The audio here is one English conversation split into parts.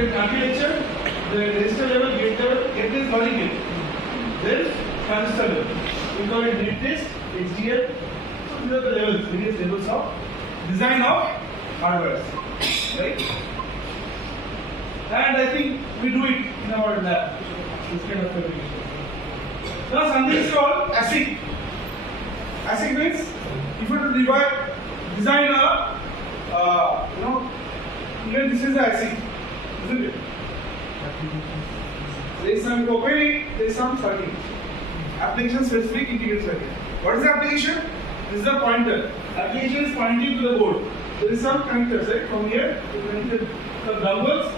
in architecture, the register level, gate is logic gate. Then transistor level. We call it net test, HDL. So these are the levels, various levels of design of hardware. Right? And I think we do it in our lab. This kind of fabrication. Now something is called ASIC. ASIC means if you want to design a, even this is the ASIC, isn't it? There is some copy, there is some circuit. Application specific integrated circuit. What is the application? This is the pointer. Application is pointing to the board. There is some connectors, right? From here to connect the dumbbells.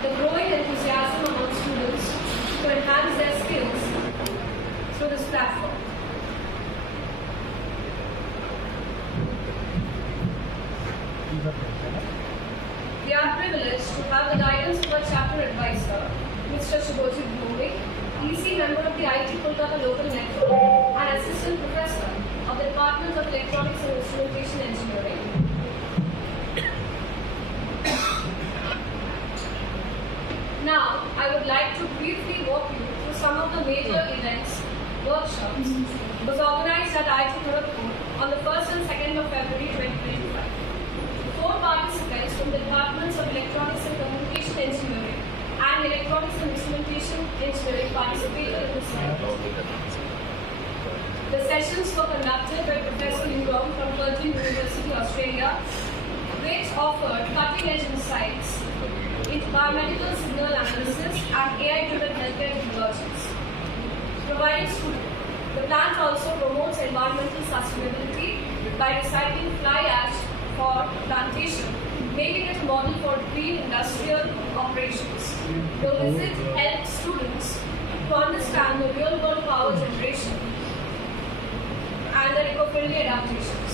The growing enthusiasm among students to enhance their skills through this platform. We are privileged to have the guidance of our chapter advisor, Mr. Shubhoji Bhumik, EC member of the IT Kolkata local network and assistant professor of the Department of Electronics and Instrumentation Engineering. Now, I would like to briefly walk you through some of the major events, workshops, was organized at IIT Kharagpur on the 1st and 2nd of February 2025. 4 participants from the Departments of Electronics and Communication Engineering and Electronics and Instrumentation Engineering participated in this event. The sessions were conducted by Professor Yurong from Curtin University, Australia, which offered cutting-edge insights into biomedical signal analysis and AI-driven healthcare convergence. Providing students, the plant also promotes environmental sustainability by recycling fly ash for plantation, making it a model for green industrial operations. The visit helped students to understand the real-world power generation and the eco-friendly adaptations.